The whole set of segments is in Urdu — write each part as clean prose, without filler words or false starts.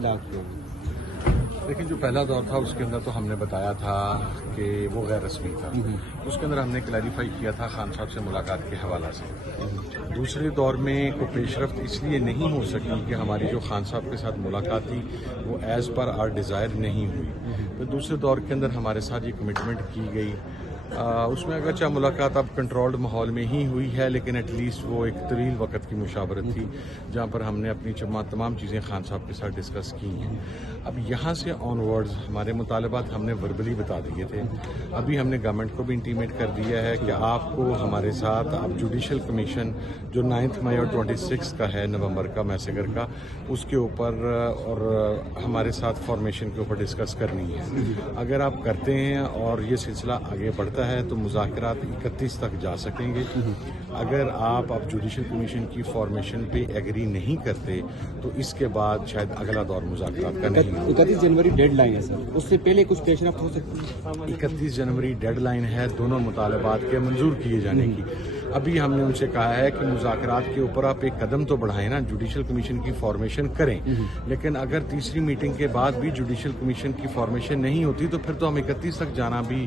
اطلاع کی ہوگی؟ لیکن جو پہلا دور تھا اس کے اندر تو ہم نے بتایا تھا کہ وہ غیر رسمی تھا. اس کے اندر ہم نے کلیریفائی کیا تھا خان صاحب سے ملاقات کے حوالہ سے. دوسرے دور میں کوئی پیش رفت اس لیے نہیں ہو سکی کہ ہماری جو خان صاحب کے ساتھ ملاقات تھی وہ ایز پر آر ڈیزائر نہیں ہوئی. تو دوسرے دور کے اندر ہمارے ساتھ یہ کمٹمنٹ کی گئی. اس میں اگرچہ ملاقات اب کنٹرولڈ ماحول میں ہی ہوئی ہے لیکن ایٹ لیسٹ وہ ایک طویل وقت کی مشاورت تھی جہاں پر ہم نے اپنی تمام چیزیں خان صاحب کے ساتھ ڈسکس کی ہیں. اب یہاں سے آن ورڈز ہمارے مطالبات ہم نے وربلی بتا دیے تھے. ابھی ہم نے گورنمنٹ کو بھی انٹیمیٹ کر دیا ہے کہ آپ کو ہمارے ساتھ اب جوڈیشل کمیشن جو 9 مئی اور 26 کا ہے نومبر کا میسیگر کا اس کے اوپر اور ہمارے ساتھ فارمیشن کے اوپر ڈسکس کرنی ہے. اگر آپ کرتے ہیں اور یہ سلسلہ آگے بڑھتا ہے تو مذاکرات 31 تک جا سکیں گے. اگر آپ اب جوڈیشل کمیشن کی فارمیشن پہ ایگری نہیں کرتے تو اس کے بعد شاید اگلا دور مذاکرات کا نہیں ہوگا. 31 جنوری ڈیڈ لائن ہے سر, اس سے پہلے کچھ پیش رفت ہو سکتی ہے؟ 31 جنوری ڈیڈ لائن ہے دونوں مطالبات کے منظور کیے جانے کی. ابھی ہم نے ان سے کہا ہے کہ مذاکرات کے اوپر آپ ایک قدم تو بڑھائیں نا, جوڈیشل کمیشن کی فارمیشن کریں. لیکن اگر تیسری میٹنگ کے بعد بھی جوڈیشل کمیشن کی فارمیشن نہیں ہوتی تو پھر تو ہم 31 تک جانا بھی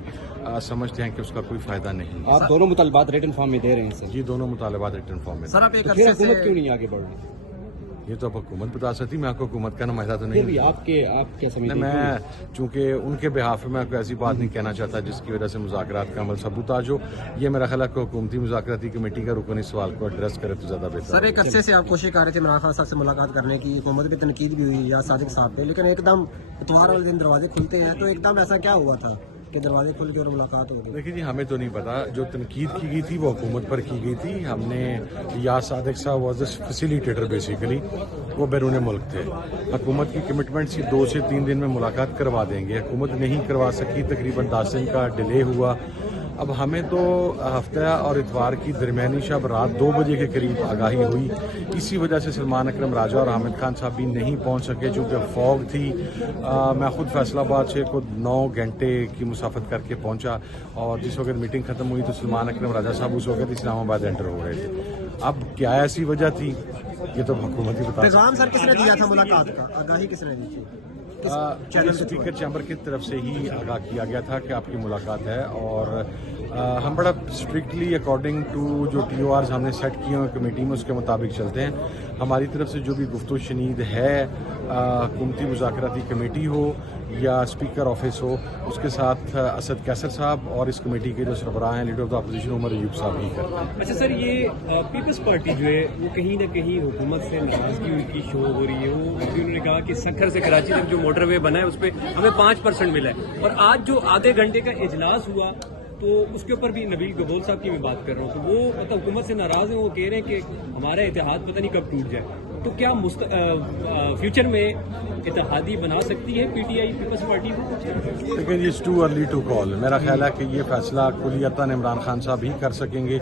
سمجھتے ہیں کہ اس کا کوئی فائدہ نہیں. آپ دونوں مطالبات ریٹن فارم میں دے رہے ہیں سر؟ جی دونوں مطالبات ریٹن فارم میں. سر آپ ایک عرصے سے حکومت کیوں نہیں آگے بڑھ رہی؟ یہ تو اب حکومت بتا سکتی, میں آپ کو حکومت کا نمائندہ تو نہیں. آپ کیا سمجھتے ہیں؟ میں چونکہ ان کے بہاف میں کوئی ایسی بات نہیں کہنا چاہتا جس کی وجہ سے مذاکرات کا عمل سبوتاج ہو. یہ میرا خیال ہے کہ حکومتی مذاکراتی کمیٹی کا رکن اس سوال کو ایڈریس کرے تو زیادہ بہتر. سر ایک عرصے سے آپ کوشش کر رہے تھے عمران خان صاحب سے ملاقات کرنے کی, حکومت پہ تنقید بھی ہوئی یا صادق صاحب پہ, لیکن ایک دم اتوار والے دن دروازے کھلتے ہیں تو ایک دم ایسا کیا ہوا تھا کہ دروازے کھل کے اور ملاقات ہو گئی؟ دیکھیے جی ہمیں تو نہیں پتا, جو تنقید کی گئی تھی وہ حکومت پر کی گئی تھی. ہم نے یا صادق صاحب واز اے فیسیلیٹیٹر بیسیکلی, وہ بیرون ملک تھے. حکومت کی کمٹمنٹ سی 2 سے 3 دن میں ملاقات کروا دیں گے, حکومت نہیں کروا سکی, تقریباً 10 دن کا ڈیلے ہوا. اب ہمیں تو ہفتہ اور اتوار کی درمیانی شب رات 2 بجے کے قریب آگاہی ہوئی. اسی وجہ سے سلمان اکرم راجہ اور حامد خان صاحب بھی نہیں پہنچ سکے چونکہ فوگ تھی. میں خود فیصل آباد سے خود 9 گھنٹے کی مسافت کر کے پہنچا اور جس وقت میٹنگ ختم ہوئی تو سلمان اکرم راجہ صاحب اس وقت اسلام آباد انٹر ہو گئے تھے. اب کیا ایسی وجہ تھی یہ تو حکومت ہی بتا. پیغام سر کس نے دیا تھا ملاقات کا, آگاہی کس نے دی تھی؟ اسپیکر چیمبر کی طرف سے ہی آگاہ کیا گیا تھا کہ آپ کی ملاقات ہے اور ہم بڑا اسٹرکٹلی اکارڈنگ ٹو جو ٹی او آرز ہم نے سیٹ کیے ہیں کمیٹی میں اس کے مطابق چلتے ہیں. ہماری طرف سے جو بھی گفت و شنید ہے حکومتی مذاکراتی کمیٹی ہو یا اسپیکر آفس ہو اس کے ساتھ اسد کیسر صاحب اور اس کمیٹی کے جو سربراہ ہیں leader of the opposition Omar Ayub صاحب ہی کرتے ہیں. اچھا سر, یہ پیپلز پارٹی جو ہے وہ کہیں نہ کہیں حکومت سے ناراضگی ان کی شو ہو رہی ہے. وہ انہوں نے کہا کہ سکھر سے کراچی تک جو موٹر وے بنا ہے اس پہ ہمیں 5% ملا ہے, اور آج جو آدھے گھنٹے کا اجلاس ہوا تو اس کے اوپر بھی نبیل گبول صاحب کی میں بات کر رہا ہوں, تو وہ مطلب حکومت سے ناراض ہیں. وہ کہہ رہے ہیں کہ ہمارا اتحاد پتہ نہیں کب ٹوٹ جائے. تو کیا فیوچر میں اتحادی بنا سکتی ہے P T I Peoples Party کو؟ لیکن یہ ٹو ارلی ٹو کال. میرا خیال ہے کہ یہ فیصلہ کلیتاً عمران خان صاحب ہی کر سکیں گے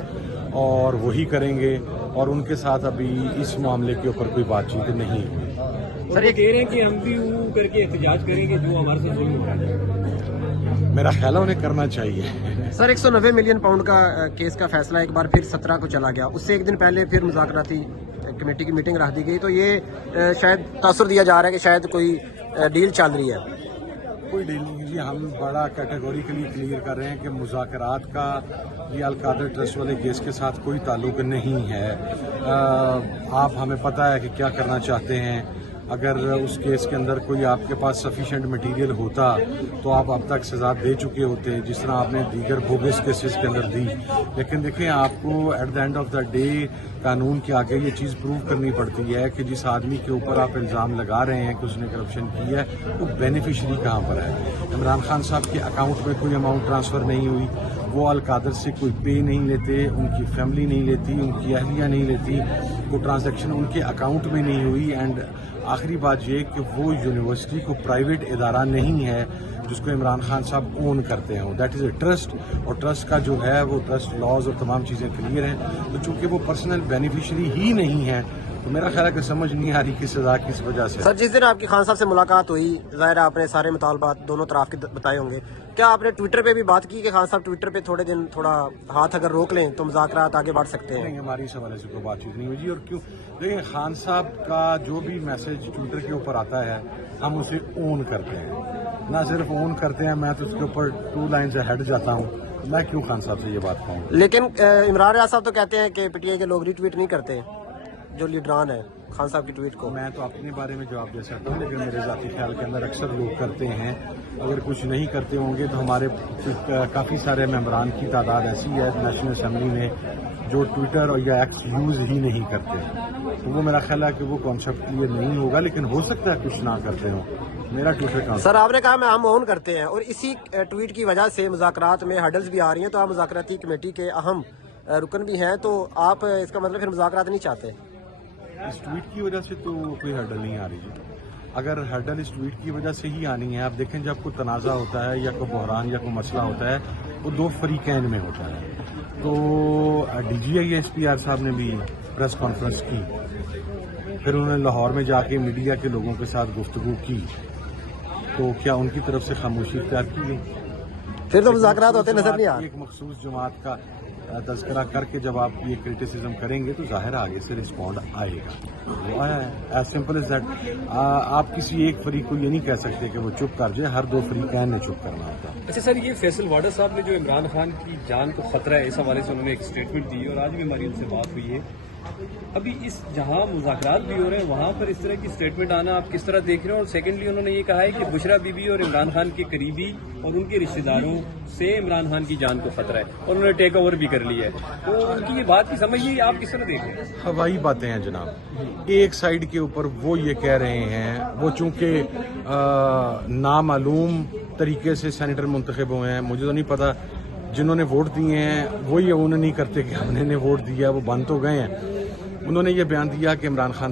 اور وہی کریں گے, اور ان کے ساتھ ابھی اس معاملے کے اوپر کوئی بات چیت نہیں ہوئی. سر یہ کہہ رہے ہیں کہ ہم بھی وہ کر کے احتجاج کریں گے جو ہمارے ساتھ ظلم ہو رہا ہے. میرا خیال ہے انہیں کرنا چاہیے. سر 190 ملین پاؤنڈ کا کیس کا فیصلہ ایک بار پھر 17 کو چلا گیا, اس سے ایک دن پہلے پھر مذاکراتی کمیٹی کی میٹنگ رکھ دی گئی. تو یہ شاید تاثر دیا جا رہا ہے کہ شاید کوئی ڈیل چل رہی ہے. کوئی ڈیل نہیں جی, ہم بڑا کیٹیگوریکلی کلیئر کر رہے ہیں کہ مذاکرات کا یہ القادر ٹرسٹ والے کیس کے ساتھ کوئی تعلق نہیں ہے. آپ ہمیں پتہ ہے کہ کیا کرنا چاہتے ہیں. اگر اس کیس کے اندر کوئی آپ کے پاس سفیشینٹ مٹیریل ہوتا تو آپ اب تک سزا دے چکے ہوتے جس طرح آپ نے دیگر بوگس کیسز کے اندر دی. لیکن دیکھیں آپ کو at the end of the day قانون کے آگے یہ چیز پروو کرنی پڑتی ہے کہ جس آدمی کے اوپر آپ الزام لگا رہے ہیں کہ اس نے کرپشن کی ہے وہ بینیفیشری کہاں پر ہے. عمران خان صاحب کے اکاؤنٹ میں کوئی اماؤنٹ ٹرانسفر نہیں ہوئی, وہ القادر سے کوئی پے نہیں لیتے, ان کی فیملی نہیں لیتی, ان کی اہلیہ نہیں لیتی, کوئی ٹرانزیکشن ان کے اکاؤنٹ میں نہیں ہوئی. اینڈ آخری بات یہ کہ وہ یونیورسٹی کو پرائیویٹ ادارہ نہیں ہے جس کو عمران خان صاحب اون کرتے ہیں, دیٹ از اے ٹرسٹ, اور ٹرسٹ کا جو ہے وہ ٹرسٹ لاز اور تمام چیزیں کلیئر ہیں. تو چونکہ وہ پرسنل بینیفیشری ہی نہیں ہے تو میرا خیال ہے کہ سمجھ نہیں آ رہی کہ سزا کس وجہ سے. سر جس دن آپ کی خان صاحب سے ملاقات ہوئی ظاہر ہے آپ نے سارے مطالبات دونوں طرف کے بتائے ہوں گے, کیا آپ نے ٹویٹر پہ بھی بات کی کہ خان صاحب ٹویٹر پہ تھوڑے دن تھوڑا ہاتھ اگر روک لیں تو مذاکرات آگے بڑھ سکتے ہیں؟ نہیں, ہماری اس حوالے سے کوئی بات چیت نہیں ہوئی جی. اور کیوں دیکھیں, خان صاحب کا جو بھی میسج ٹویٹر کے اوپر آتا ہے ہم اسے اون کرتے ہیں, نہ صرف اون کرتے ہیں, میں تو اس کے اوپر 2 لائنز ہیڈ جاتا ہوں. میں کیوں خان صاحب سے یہ بات کہوں؟ لیکن عمران ریاض صاحب تو کہتے ہیں کہ پی ٹی آئی کے لوگ ری ٹویٹ نہیں کرتے جو لیڈران ہیں خان صاحب کی ٹویٹ کو. میں تو اپنے بارے میں جواب دے سکتا ہوں, لیکن میرے ذاتی خیال کے اندر اکثر لوگ کرتے ہیں. اگر کچھ نہیں کرتے ہوں گے تو ہمارے کافی سارے ممبران کی تعداد ایسی ہے نیشنل اسمبلی میں جو ٹویٹر اور یا ایکس یوز ہی نہیں کرتے. تو وہ میرا خیال ہے کہ وہ کانسیپٹ کلیئر نہیں ہوگا, لیکن ہو سکتا ہے کچھ نہ کرتے ہوں. میرا ٹویٹر اکاؤنٹ سر آپ نے کہا ہم اون کرتے ہیں, اور اسی ٹویٹ کی وجہ سے مذاکرات میں ہرڈلز بھی آ رہی ہیں, تو آپ مذاکراتی کمیٹی کے اہم رکن بھی ہیں, تو آپ اس کا مطلب پھر مذاکرات نہیں چاہتے؟ اس ٹویٹ کی وجہ سے تو کوئی ہرڈل نہیں آ رہی جی. اگر ہرڈل اس ٹویٹ کی وجہ سے ہی آنی ہے, آپ دیکھیں جب کوئی تنازع ہوتا ہے یا کوئی بحران یا کوئی مسئلہ ہوتا ہے وہ 2 فریقین میں ہوتا ہے. تو D G I S P R صاحب نے بھی پریس کانفرنس کی, پھر انہوں نے لاہور میں جا کے میڈیا کے لوگوں کے ساتھ گفتگو کی, تو کیا ان کی طرف سے خاموشی اختیار کی گئی؟ پھر تو مذاکرات ہوتے نظر نہیں آ رہے. ایک مخصوص جماعت کا تذکرہ کر کے جب آپ یہ کرٹیسزم کریں گے تو ظاہر آگے سے رسپونڈ آئے گا. وہ آیا ہے, ایز سمپل ایز دیٹ. آپ کسی ایک فریق کو یہ نہیں کہہ سکتے کہ وہ چپ کر جائے, ہر 2 فریقین نے چپ کرنا ہوتا. اچھا سر, یہ فیصل واڈا صاحب نے جو عمران خان کی جان کو خطرہ ہے اس حوالے سے انہوں نے ایک اسٹیٹمنٹ دی, اور آج بھی ہماری ان سے بات ہوئی ہے. ابھی اس جہاں مذاکرات بھی ہو رہے ہیں وہاں پر اس طرح کی اسٹیٹمنٹ آنا آپ کس طرح دیکھ رہے ہیں؟ اور سیکنڈلی انہوں نے یہ کہا ہے کہ بشرا بی بی اور عمران خان کے قریبی اور ان کے رشتہ داروں سے عمران خان کی جان کو خطرہ ہے, اور انہوں نے ٹیک اوور بھی کر لیا ہے. تو ان کی یہ بات کی سمجھ نہیں, آپ کس طرح دیکھ رہے ہیں؟ ہوائی باتیں ہیں جناب. ایک سائڈ کے اوپر وہ یہ کہہ رہے ہیں, وہ چونکہ نامعلوم طریقے سے سینیٹر منتخب ہوئے ہیں, مجھے تو نہیں پتا, جنہوں نے ووٹ دیے ہیں وہی انہوں نہیں کرتے کہ ہم نے ووٹ دیا, وہ بند تو گئے ہیں. انہوں نے یہ بیان دیا کہ عمران خان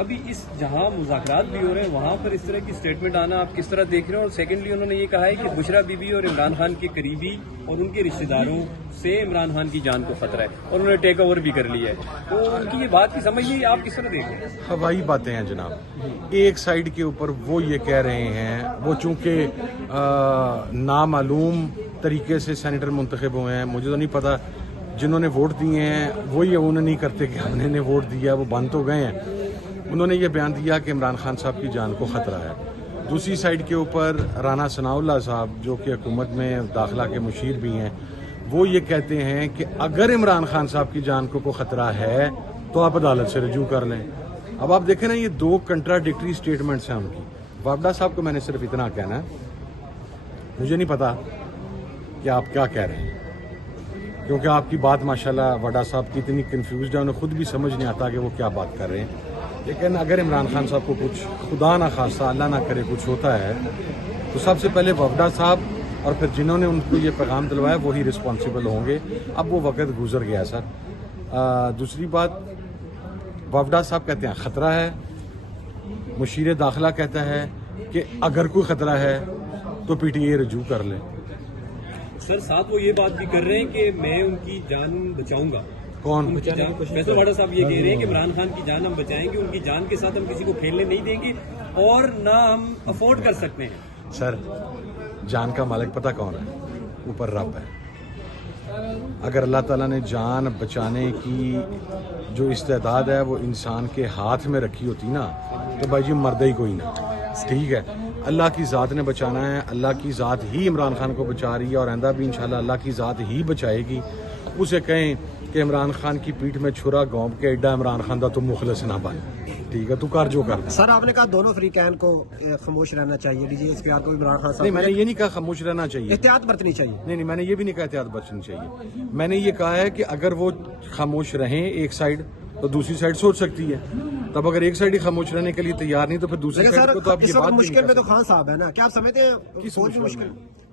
ابھی اس جہاں مذاکرات بھی ہو رہے ہیں وہاں پر اس طرح کی اسٹیٹمنٹ آنا آپ کس طرح دیکھ رہے ہیں؟ اور سیکنڈلی انہوں نے یہ کہا ہے کہ بشرا بی بی اور عمران خان کے قریبی اور ان کے رشتہ داروں سے عمران خان کی جان کو خطرہ ہے, اور انہوں نے ٹیک اوور بھی کر لیا ہے. تو ان کی یہ بات کی سمجھ نہیں, آپ کس طرح دیکھ رہے ہیں؟ ہوائی باتیں ہیں جناب. ایک سائڈ کے اوپر وہ یہ کہہ رہے ہیں, وہ چونکہ نامعلوم طریقے سے سینیٹر منتخب ہوئے ہیں, مجھے تو نہیں پتا, جنہوں نے ووٹ دیے ہیں وہی انہوں نہیں کرتے کہ ہم نے ووٹ دیا, وہ بند تو گئے ہیں. انہوں نے یہ بیان دیا کہ عمران خان صاحب کی جان کو خطرہ ہے. دوسری سائڈ کے اوپر رانا ثناء اللہ صاحب جو کہ حکومت میں داخلہ کے مشیر بھی ہیں, وہ یہ کہتے ہیں کہ اگر عمران خان صاحب کی جان کو کوئی خطرہ ہے تو آپ عدالت سے رجوع کر لیں. اب آپ دیکھیں نا, یہ 2 کنٹراڈکٹری سٹیٹمنٹس ہیں ان کی. وابڈا صاحب کو میں نے صرف اتنا کہنا ہے, مجھے نہیں پتا کہ آپ کیا کہہ رہے ہیں, کیونکہ آپ کی بات ماشاءاللہ وڈا صاحب کی اتنی کنفیوزڈ ہے, انہیں خود بھی سمجھ نہیں آتا کہ وہ کیا بات کر رہے ہیں. لیکن اگر عمران خان صاحب کو کچھ خدا نہ خاصہ اللہ نہ کرے کچھ ہوتا ہے تو سب سے پہلے وفدا صاحب اور پھر جنہوں نے ان کو یہ پیغام دلوایا وہی رسپانسیبل ہوں گے. اب وہ وقت گزر گیا سر. دوسری بات, وفدا صاحب کہتے ہیں خطرہ ہے, مشیر داخلہ کہتا ہے کہ اگر کوئی خطرہ ہے تو پی ٹی اے رجوع کر لے. سر ساتھ وہ یہ بات بھی کر رہے ہیں کہ میں ان کی جان بچاؤں گا. کون؟ فیصل واڈا صاحب یہ کہہ رہے ہیں کہ عمران خان کی جان ہم بچائیں گے, ان کی جان کے ساتھ ہم کسی کو کھیلنے نہیں دیں گے اور نہ ہم افورڈ کر سکتے ہیں. سر جان کا مالک پتہ کون ہے؟ اوپر رب ہے. اگر اللہ تعالیٰ نے جان بچانے کی جو استعداد ہے وہ انسان کے ہاتھ میں رکھی ہوتی نا تو بھائی جی مرد ہی کوئی نہ. ٹھیک ہے, اللہ کی ذات نے بچانا ہے, اللہ کی ذات ہی عمران خان کو بچا رہی ہے اور آئندہ بھی انشاءاللہ اللہ کی ذات ہی بچائے گی. اسے کہیں کہ عمران خان کی پیٹھ میں چھرا گونب کے ایڈا عمران خان دا تو مخلص نہ بن. ٹھیک ہے, تو کر جو کر. سر آپ نے کہا دونوں فریقین کو خاموش رہنا چاہیے, D G S P R کو عمران خان صاحب. نہیں, میں نے یہ نہیں کہا خاموش رہنا چاہیے, احتیاط برتنی چاہیے. نہیں, میں نے یہ بھی نہیں کہا احتیاط برتنی چاہیے. میں نے یہ کہا ہے کہ اگر وہ خاموش رہیں ایک سائڈ تو دوسری سائڈ سوچ سکتی ہے. تب اگر ایک سائڈ ہی خاموش رہنے کے لیے تیار نہیں تو پھر دوسری سائڈ کو تو آپ یہ بات مشکل میں تو خان صاحب ہے نا, کیا آپ سمجھتے ہیں کس مشکل میں؟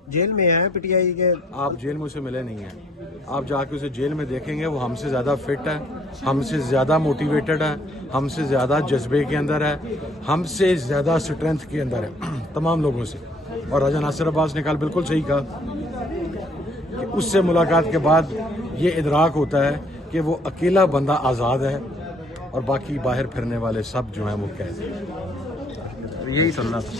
جیل میں ہے پی ٹی آئی کے. آپ جیل میں اسے ملے نہیں ہیں, آپ جا کے اسے جیل میں دیکھیں گے, وہ ہم سے زیادہ فٹ ہے, ہم سے زیادہ موٹیویٹڈ ہے, ہم سے زیادہ جذبے کے اندر ہے, ہم سے زیادہ اسٹرینتھ کے اندر ہے تمام لوگوں سے. اور راجہ ناصر عباس نے کل بالکل صحیح کہا کہ اس سے ملاقات کے بعد یہ ادراک ہوتا ہے کہ وہ اکیلا بندہ آزاد ہے اور باقی باہر پھرنے والے سب جو ہیں وہ قید ہیں. یہی سننا تھا.